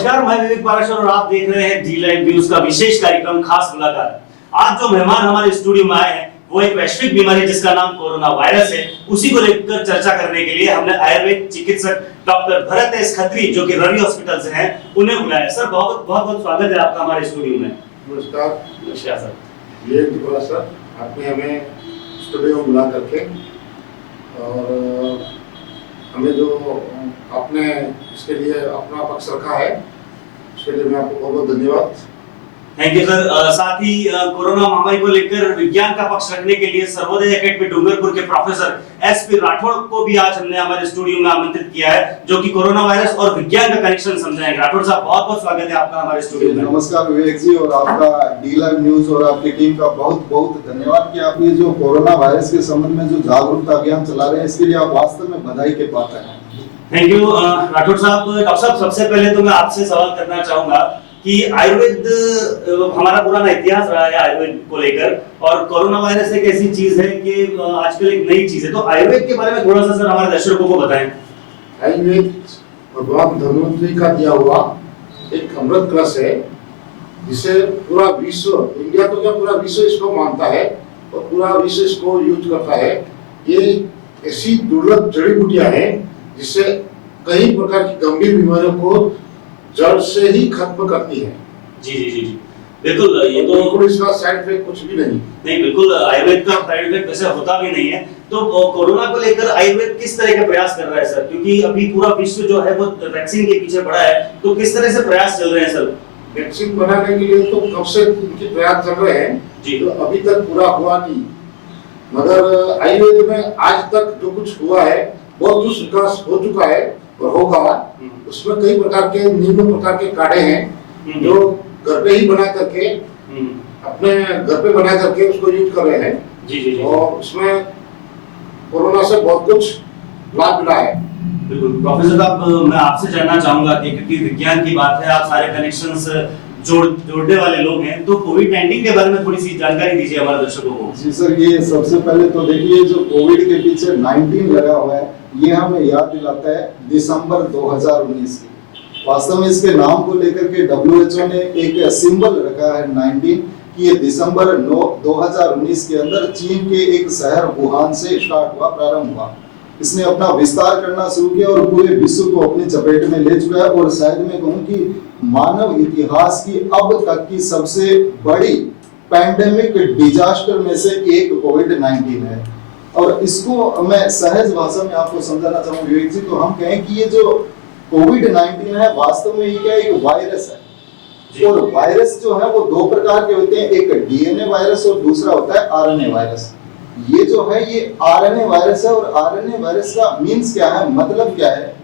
नमस्कार, मैं विवेक पाराशर और आप देख रहे हैं डी लाइव न्यूज का विशेष कार्यक्रम खास मुलाकात। आज जो मेहमान हमारे स्टूडियो में आए हैं वो एक वैश्विक बीमारी जिसका नाम कोरोना वायरस है, उसी को लेकर चर्चा करने के लिए हमने आयुर्वेद चिकित्सक डॉक्टर भरत एस खत्री जो कि रवि हॉस्पिटल से हैं उन्हें बुलाया। सर बहुत बहुत स्वागत है आपका हमारे स्टूडियो में। नमस्कार सर। ये थोड़ा सा आपने हमें स्टूडियो में बुला करके और हमें जो आपने इसके लिए अपना पक्ष रखा है उसके लिए मैं आपको बहुत बहुत धन्यवाद। Thank you sir. साथ ही कोरोना महामारी को लेकर विज्ञान का पक्ष रखने के लिए सर्वोदय एकेडमी डूंगरपुर के प्रोफेसर एसपी राठौड़ को भी आज हमने हमारे स्टूडियो में आमंत्रित किया है, जो कि कोरोना वायरस और विज्ञान का कनेक्शन समझाएंगे। राठौड़ साहब बहुत बहुत स्वागत है आपका हमारे स्टूडियो में। नमस्कार विवेक जी, और आपका डी लाइव न्यूज और आपकी टीम का बहुत बहुत धन्यवाद कि आप ये जो कोरोना वायरस के संबंध में जो जागरूकता अभियान चला रहे हैं इसके लिए आप वास्तव में बधाई के पात्र हैं। थैंक यू राठौड़ साहब। डॉक्टर साहब सबसे पहले तो मैं आपसे सवाल करना चाहूंगा कि आयुर्वेद हमारा पुराना इतिहास रहा है आयुर्वेद को लेकर, और कोरोना वायरस एक ऐसी चीज है कि आजकल एक नई चीज है, तो आयुर्वेद के बारे में थोड़ा सा सर हमारे दर्शकों को बताएं। आयुर्वेद भगवान धन्वंतरी का दिया हुआ एक अमृत कलश है जिसे पूरा विश्व, इंडिया तो क्या पूरा विश्व इसको मानता है और पूरा विश्व इसको यूज करता है। ये ऐसी दुर्लभ जड़ी बूटियां हैं जिससे कई प्रकार की गंभीर बीमारियों को जड़ से ही खत्म करती है। जी जी जी जी बिल्कुल। ये तो बिल्कुल इसका साइड इफेक्ट कुछ भी नहीं बिल्कुल आयुर्वेद का साइड इफेक्ट वैसे होता भी नहीं है। तो कोरोना को लेकर आयुर्वेद किस तरह के प्रयास कर रहा है सर, क्योंकि अभी पूरा विश्व जो है वो वैक्सीन के पीछे पड़ा है, तो किस तरह से प्रयास चल रहे हैं सर? वैक्सीन बनाने के लिए तो कब से इनके प्रयास चल रहे हैं जी, तो अभी तक पूरा हुआ नहीं, मगर आयुर्वेद में आज तक जो कुछ हुआ है बहुत कुछ विकास हो चुका है और होगा। उसमें कई प्रकार के निम्न प्रकार के काढ़े हैं जो घर पे ही बना करके अपने घर पे बना करके उसको यूज कर रहे हैं। जी जी जी। और उसमें कोरोना से बहुत कुछ लाभ मिला है। बिल्कुल प्रोफेसर साहब, मैं आपसे जानना चाहूंगा कि क्योंकि विज्ञान की बात है, आप सारे कनेक्शंस जोड़ने वाले लोग हैं, तो कोविड-19 के बारे में थोड़ी सी जानकारी दीजिए हमारे दर्शकों को। जी सर, ये सबसे पहले तो देखिए जो कोविड के पीछे 19 लगा हुआ है ये हमें याद दिलाता है दिसंबर 2019 की। वास्तव में इसके नाम को लेकर के WHO ने एक सिंबल रखा है 19 कि ये दिसंबर 2019 के अंदर चीन के एक शहर वुहान से स्टार्ट हुआ, प्रारंभ हुआ। इसने अपना विस्तार करना शुरू किया और पूरे विश्व को अपनी चपेट में ले चुका है, और शायद मैं कहूं कि मानव इतिहास की अब तक की सबसे बड़ी पैंडेमिक डिजास्टर में से एक कोविड-19 है। और इसको मैं सहज भाषा में आपको समझाना चाहूंगा विवेक जी, तो हम कहें कि ये जो कोविड-19 है वास्तव में ये क्या एक वायरस है, और वायरस जो है वो दो प्रकार के होते हैं, एक डीएनए वायरस और दूसरा होता है आरएनए वायरस। ये जो है ये आरएनए वायरस है, और आरएनए वायरस का मीन्स क्या है, मतलब क्या है?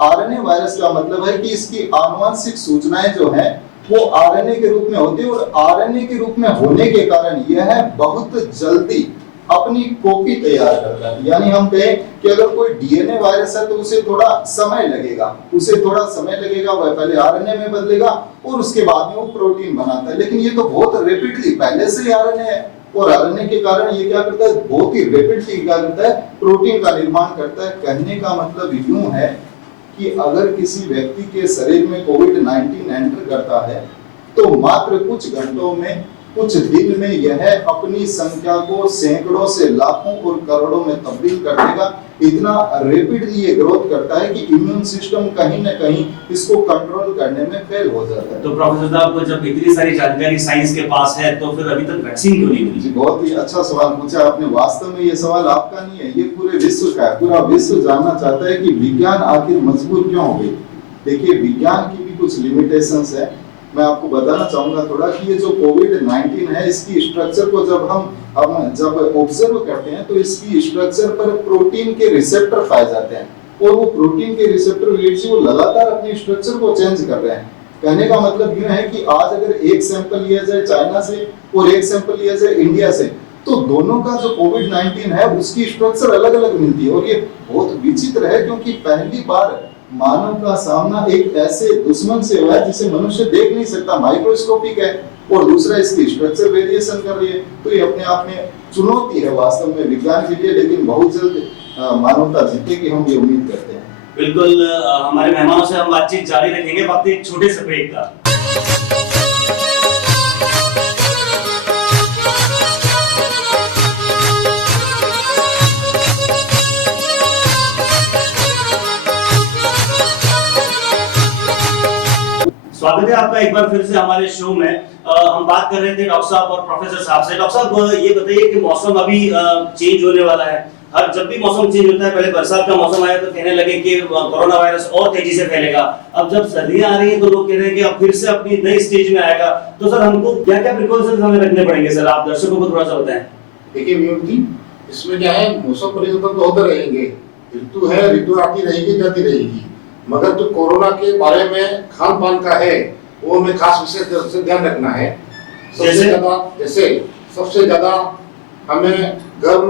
आरएनए वायरस का मतलब है कि इसकी आनुवंशिक सूचनाएं जो हैं वो आरएनए के रूप में होती है, और आरएनए के रूप में होने के कारण यह बहुत जल्दी अपनी कॉपी तैयार करता है। यानी हम कहें कि अगर कोई डीएनए वायरस है तो उसे थोड़ा समय लगेगा, वह पहले आरएनए में बदलेगा और उसके बाद में वो प्रोटीन बनाता है। लेकिन ये तो बहुत रैपिडली पहले से ही आरएनए है, और आरएनए के कारण ये क्या करता है, बहुत ही रैपिडली क्या करता है, प्रोटीन का निर्माण करता है। कहने का मतलब यूं है कि अगर किसी व्यक्ति के शरीर में कोविड-19 एंटर करता है तो मात्र कुछ घंटों में, कुछ दिन में यह अपनी संख्या को सैकड़ों से लाखों और करोड़ों में तब्दील कर देगा। इतना रैपिडली ये ग्रोथ करता है कि इम्यून सिस्टम कहीं न कहीं इसको कंट्रोल करने में फेल हो जाता है। तो प्रोफेसर साहब, जब इतनी सारी जानकारी साइंस के पास है तो फिर अभी तक वैक्सीन क्यों नहीं मिली? जी, बहुत ही अच्छा सवाल पूछा आपने। वास्तव में ये सवाल आपका नहीं है, ये पूरे विश्व का है। पूरा विश्व जानना चाहता है कि विज्ञान आखिर मजबूर क्यों हो गई। देखिए, विज्ञान की भी कुछ लिमिटेशंस है। मैं आपको बताना चाहूंगा थोड़ा कि ये जो कोविड-19 है इसकी स्ट्रक्चर को जब हम जब ऑब्जर्व करते हैं तो इसकी स्ट्रक्चर पर प्रोटीन के रिसेप्टर पाए जाते हैं, और वो प्रोटीन के रिसेप्टर वो लगातार अपनी स्ट्रक्चर को चेंज कर रहे हैं। कहने का मतलब ये है कि आज अगर एक सैंपल लिया जाए चाइना से और एक सैंपल लिया जाए इंडिया से, तो दोनों का जो कोविड-19 है उसकी स्ट्रक्चर अलग अलग मिलती है। और ये बहुत विचित्र है क्योंकि पहली बार मानव का सामना एक ऐसे दुश्मन से हुआ है जिसे मनुष्य देख नहीं सकता, माइक्रोस्कोपिक है, और दूसरा इसकी स्ट्रक्चर वेरिएशन कर रही है। तो ये अपने आप में चुनौती है वास्तव में विज्ञान के लिए, लेकिन बहुत जल्द मानवता जीतेगी, हम ये उम्मीद करते हैं। बिल्कुल हमारे मेहमानों से हम बातचीत जारी रखेंगे वक्त एक छोटे से ब्रेक का। स्वागत है आपका एक बार फिर से हमारे शो में। हम बात कर रहे थे डॉक्टर साहब और प्रोफेसर साहब से। डॉक्टर साहब ये बताइए कि मौसम अभी चेंज होने वाला है। हर जब भी मौसम चेंज होता है, पहले बरसात का मौसम आया तो कहने लगे कि कोरोना वायरस और तेजी से फैलेगा। अब जब सर्दियां आ रही हैं तो लोग कह रहे हैं कि अब फिर से अपनी नई स्टेज में आएगा। तो सर हमको क्या क्या प्रिकॉशंस हमें रखने पड़ेंगे सर, आप दर्शकों को थोड़ा सा बताएं। देखिए विनोद जी, इसमें क्या है, मौसम परिवर्तन तो होते रहेंगे, ऋतु है, ऋतु आती रहेगी जाती रहेगी, मगर जो कोरोना के बारे में खान पान का है वो हमें खास विशेष से ध्यान रखना है। सबसे ज्यादा हमें गर्म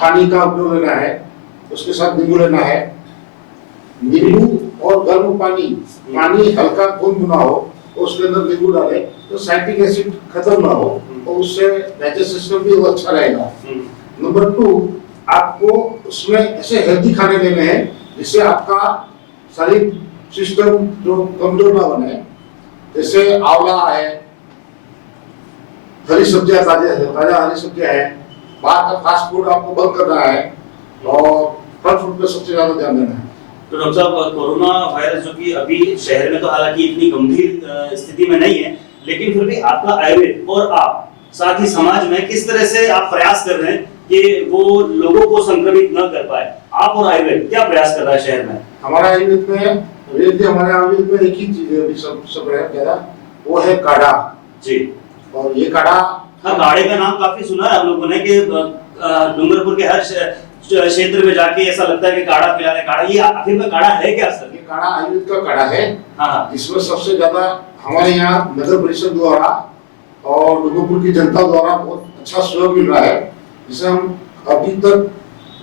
पानी का उपयोग लेना है, उसके साथ नींबू लेना है। नींबू और गर्म पानी हल्का गुनगुना हो तो उसके अंदर नींबू डालें तो साइट्रिक एसिड खत्म ना हो, तो उससे डाइजेस्ट सिस्टम भी वो अच्छा रहेगा। नंबर 2, आपको उसमें ऐसे हेल्दी खाने लेने हैं जिससे आपका शरीर सिस्टम जो कमजोर ना बने। जैसे आंवला है, हरी सब्जियां, ताजा हरी सब्जियां है, बाहर का फास्ट फूड आपको बंद करना है और फल फ्रूट पे सबसे ज्यादा ध्यान देना है। तो डॉक्टर साहब, कोरोना वायरस जो कि अभी शहर में तो हालांकि इतनी गंभीर स्थिति में नहीं है, लेकिन फिर भी आपका आयुर्वेद और आप साथ ही समाज में किस तरह से आप प्रयास कर रहे हैं कि वो लोगों को संक्रमित न कर पाए? आप और आयुर्वेद क्या प्रयास कर रहा है शहर में? हमारे आयुर्वेद में एक ही चीज सब है, वो है काढ़ा जी। और ये काढ़ा, हाँ, काढ़े का नाम काफी सुना है हम लोगों ने कि डूंगरपुर के हर क्षेत्र में जाके ऐसा लगता है कि काढ़ा पिला रहे। काढ़ा, ये आखिर में काढ़ा है क्या सर? ये काढ़ा आयुर्वेद का काढ़ा है। हाँ, इसमें सबसे ज्यादा हमारे यहाँ नगर परिषद द्वारा और डूंगरपुर की जनता द्वारा बहुत अच्छा सहयोग मिल रहा है, जिसे हम अभी तक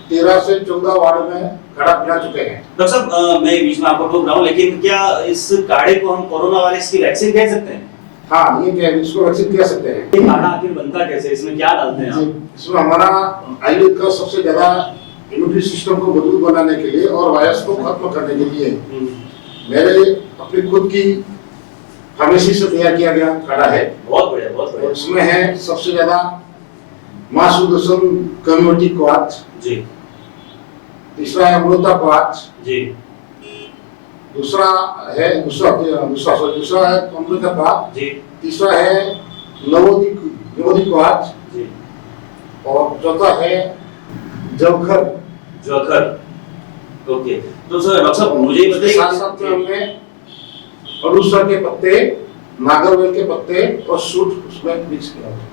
13 से 14 वार्ड में काढ़ा पिला चुके हैं। डॉक्टर साहब, मैं बीच में आपको टोक रहा हूँ, लेकिन क्या इस काढ़े को हम कोरोना वायरस की वैक्सीन कह सकते हैं? हाँ, ये क्या है, इसको वैक्सीन कह सकते हैं। ये काढ़ा आखिर बनता कैसे, इसमें क्या डालते हैं आप? इसमें हमारा आयुर्वेद का सबसे ज्यादा इम्यूनिटी सिस्टम को मजबूत बनाने के लिए और वायरस को खत्म करने के लिए मेरे अपनी खुद की फार्मेसी से तैयार किया गया काढ़ा है। बहुत बढ़िया, बहुत बढ़िया। इसमें है सबसे ज्यादा मां सुदर्शन कम्युनिटी क्वाथ जी, तीसरा है अमृता क्वाथ जी, दूसरा है अमृता क्वाथ जी, तीसरा है नवोदी क्वाथ जी, और चौथा है जवखर। ओके। तो सर डॉक्टर साहब मुझे बताइए, साथ साथ में हमने अड़ूसर के पत्ते, नागरवेल के पत्ते और सूट उसमें मिक्स किया है।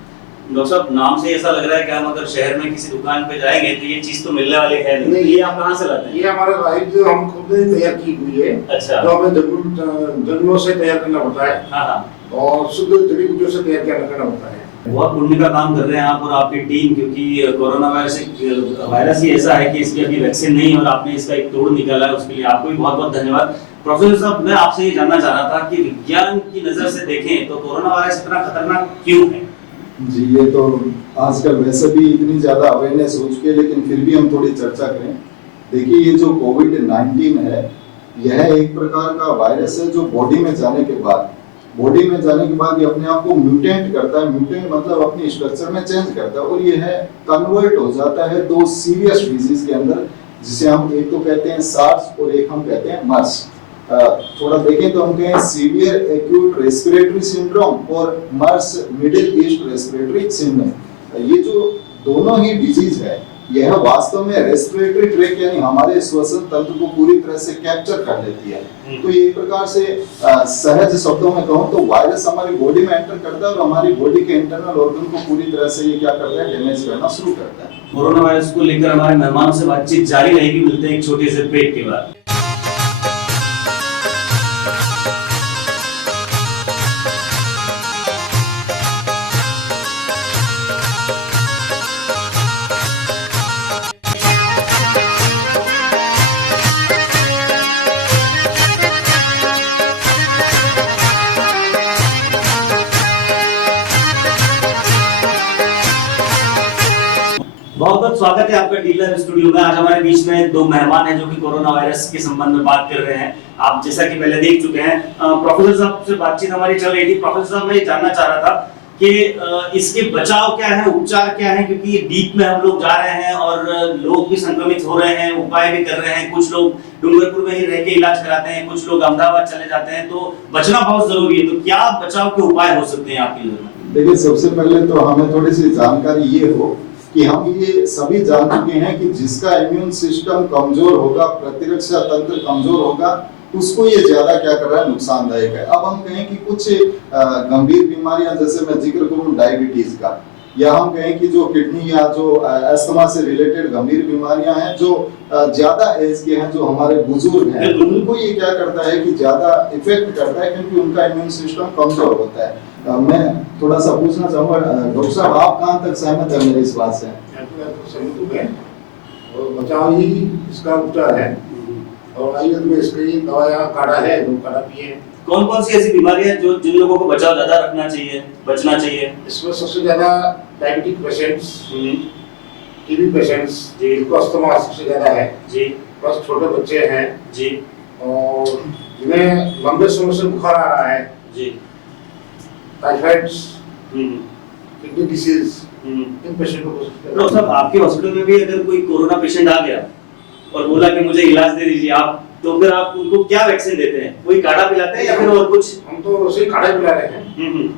डॉक्टर साहब, नाम से ऐसा लग रहा है कि हम अगर शहर में किसी दुकान पे जाएंगे तो ये चीज तो मिलने वाली है नहीं। ये आप कहाँ से लाते हैं? ये हमारे राइट जो हम खुद ने तैयार की हुई है। अच्छा। जो हमें जंगलों से तैयार करना पड़ता है। हाँ, और शुद्ध जड़ी बूटियों से तैयार करना पड़ता है। बहुत पुण्य का काम कर रहे हैं आप और आपकी टीम, क्योंकि कोरोना वायरस ही ऐसा है कि इसकी अभी वैक्सीन नहीं है और आपने इसका एक तोड़ निकाला है, उसके लिए आपको भी बहुत बहुत धन्यवाद। प्रोफेसर साहब, मैं आपसे ये जानना चाह रहा था कि विज्ञान की नजर से देखें तो कोरोना वायरस इतना खतरनाक क्यों है? जी, ये तो आजकल वैसे भी इतनी ज्यादा अवेयरनेस हो चुकी है, लेकिन फिर भी हम थोड़ी चर्चा करें। देखिए, ये जो कोविड-19 है, यह एक प्रकार का वायरस है जो बॉडी में जाने के बाद ये अपने आप को म्यूटेंट करता है। म्यूटेंट मतलब अपनी स्ट्रक्चर में चेंज करता है और ये है कन्वर्ट हो जाता है दो सीरियस डिजीज के अंदर, जिसे हम एक तो कहते हैं सार्स और एक हम कहते हैं मर्स। थोड़ा देखें तो हम कहें सीवियर एक्यूट रेस्पिरेटरी सिंड्रोम और मर्स मिडिल ईस्ट रेस्पिरेटरी सिंड्रोम। ये जो दोनों ही डिजीज है, यह वास्तव में रेस्पिरेटरी ट्रैक यानी हमारे श्वसन तंत्र को पूरी तरह से कैप्चर कर लेती है। तो ये एक प्रकार से सहज शब्दों में कहूं तो वायरस हमारी बॉडी में एंटर करता है और हमारी बॉडी के इंटरनल ऑर्गन को पूरी तरह से ये क्या करता है, डैमेज करना शुरू करता है। कोरोना वायरस को लेकर हमारे मेहमानों से बातचीत जारी रहेगी। मिलते हैं एक छोटे से ब्रेक के बाद। बहुत बहुत स्वागत है आपका डी लाइव स्टूडियो में। आज हमारे बीच में दो मेहमान हैं जो कि कोरोना वायरस के संबंध में बात कर रहे हैं। आप जैसा कि पहले देख चुके हैं, प्रोफेसर साहब से बातचीत हमारी चल रही थी। प्रोफेसर साहब, मैं ये जानना चाह रहा था कि इसके बचाव क्या है, उपचार क्या है, क्योंकि डीप में हम लोग जा रहे हैं और लोग भी संक्रमित हो रहे हैं, उपाय भी कर रहे हैं। कुछ लोग डूंगरपुर में ही रह के इलाज कराते हैं, कुछ लोग अहमदाबाद चले जाते हैं, तो बचना बहुत जरूरी है। तो क्या बचाव के उपाय हो सकते हैं आपकी नजर में? देखिए, सबसे पहले तो हमें थोड़ी सी जानकारी ये हो कि हम ये सभी जान चुके हैं कि जिसका इम्यून सिस्टम कमजोर होगा, प्रतिरक्षा तंत्र कमजोर होगा, उसको ये ज्यादा क्या कर रहा है, नुकसानदायक है। अब हम कहें कि कुछ गंभीर बीमारियां, जैसे मैं जिक्र करूं डायबिटीज का, या हम कहें कि जो किडनी या जो अस्थमा से रिलेटेड गंभीर बीमारियां हैं, जो ज्यादा एज के हैं, जो हमारे बुजुर्ग हैं, उनको ये क्या करता है कि ज्यादा इफेक्ट करता है, क्योंकि उनका इम्यून सिस्टम कमजोर होता है। मैं थोड़ा सा पूछना चाहूंगा, डॉक्टर साहब, आप कहां तक सहमत है मेरी इस बात से? सहमत है, और बचाव ही इसका उपचार है। और आयुर्वेद में इसकी दवाया काढ़ा है, दो काढ़ा पिए। कौन कौन सी ऐसी बीमारियां जो जिन लोगों को बचाव ज्यादा रखना चाहिए, बचना चाहिए? इसमें सबसे ज्यादा डायबिटिक पेशेंट्स, टीबी पेशेंट्स, जिनको अस्थमा सबसे ज्यादा है जी, बस छोटे बच्चे हैं जी, और जिन्हें लंबे समय से बुखार आ रहा है जी, टाइफाइड्स, किडनी डिसीज, इन पेशेंट को डॉक्टर साहब, आपके हॉस्पिटल में भी अगर कोई कोरोना पेशेंट आ गया और बोला कि मुझे इलाज दे दीजिए आप, तो फिर आप उनको क्या वैक्सीन देते हैं? कोई काढ़ा पिलाते हैं या फिर और कुछ? हम तो उसे काढ़ा पिला रहे हैं।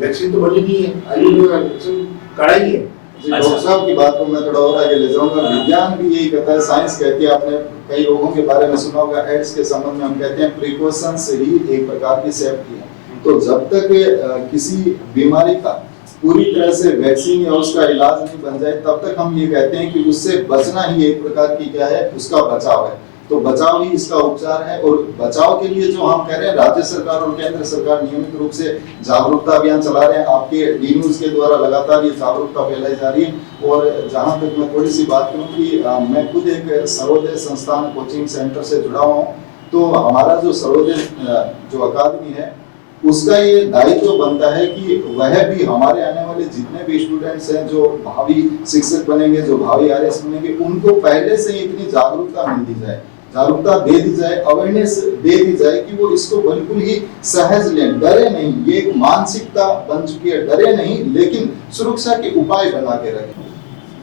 वैक्सीन तो बनी नहीं है, आयुर्वेद में वैक्सीन काढ़ा ही है। डॉक्टर साहब की बात को मैं थोड़ा और आगे ले जाऊंगा। विज्ञान भी यही कहता है, साइंस कहती है, आपने कई रोगों के बारे में सुना होगा, एड्स के संबंध में हम कहते हैं प्रिकॉशन से ही एक प्रकार की सेफ्टी है। तो जब तक किसी बीमारी का पूरी तरह से वैक्सीन या उसका इलाज नहीं बन जाए, तब तक हम ये कहते हैं कि उससे बचना ही एक प्रकार की क्या है, उसका बचाव है। तो बचाव ही इसका उपचार है। और बचाव के लिए जो हम कह रहे हैं, राज्य सरकार और केंद्र सरकार नियमित रूप से जागरूकता अभियान चला रहे हैं। आपके डी न्यूज के द्वारा लगातार ये जागरूकता फैलाई जा रही है। और जहां तक मैं थोड़ी सी बात करूं कि मैं खुद एक सर्वोदय संस्थान कोचिंग सेंटर से जुड़ा हुआ हूँ। तो हमारा जो सर्वोदय जो अकादमी है, उसका ये दायित्व बनता है कि वह भी हमारे आने वाले जितने भी स्टूडेंट्स हैं, जो भावी शिक्षक बनेंगे, जो भावी आरएस बनेंगे, उनको पहले से ही इतनी जागरूकता मिल दी जाए, जागरूकता दे दी जाए, अवेयरनेस दे दी जाए कि वो इसको बिल्कुल ही सहज लें, डरे नहीं। ये एक मानसिकता बन चुकी है, डरे नहीं, लेकिन सुरक्षा के उपाय बना के रखें।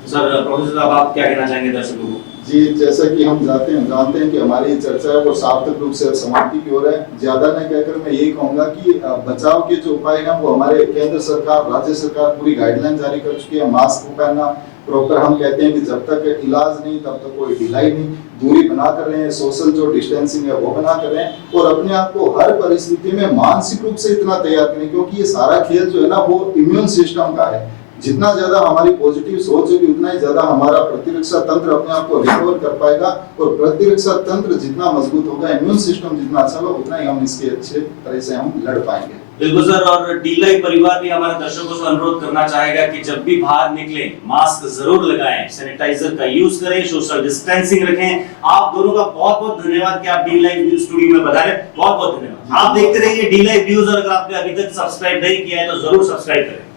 सर, प्रोफेसर साहब, आप क्या कहना चाहेंगे दर्शकों को? जी, जैसा कि हम जानते हैं कि हमारी चर्चा है वो सार्थक रूप से समाप्ति की ओर है। ज्यादा न कहकर मैं यही कहूंगा कि बचाव के जो उपाय हैं वो हमारे केंद्र सरकार, राज्य सरकार पूरी गाइडलाइन जारी कर चुकी है। मास्क पहनना प्रॉपर, हम कहते हैं कि जब तक इलाज नहीं तब तक कोई ढिलाई नहीं, दूरी बना कर रहे हैं, सोशल जो डिस्टेंसिंग है वो बना कर रहे हैं, और अपने आप को हर परिस्थिति में मानसिक रूप से इतना तैयार करें, क्योंकि ये सारा खेल जो है ना, वो इम्यून सिस्टम का है। जितना ज्यादा हमारी पॉजिटिव सोच होगी, उतना ही ज्यादा हमारा प्रतिरक्षा तंत्र अपने आप को रिकवर कर पाएगा। और प्रतिरक्षा तंत्र जितना मजबूत होगा, इम्यून सिस्टम जितना अच्छा होगा, उतना ही हम इसके अच्छे तरह से हम लड़ पाएंगे। बिल्कुल सर, और डी लाइव परिवार भी हमारे दर्शकों से अनुरोध करना चाहेगा कि जब भी बाहर निकलें, मास्क जरूर लगाएं, सैनिटाइजर का यूज करें, सोशल डिस्टेंसिंग रखें। आप दोनों का बहुत बहुत धन्यवाद कि आप डी लाइव न्यूज स्टूडियो में पधारे। बहुत बहुत धन्यवाद। आप देखते रहिए डी लाइव न्यूज, और अगर आपने अभी तक सब्सक्राइब नहीं किया है तो जरूर सब्सक्राइब करें।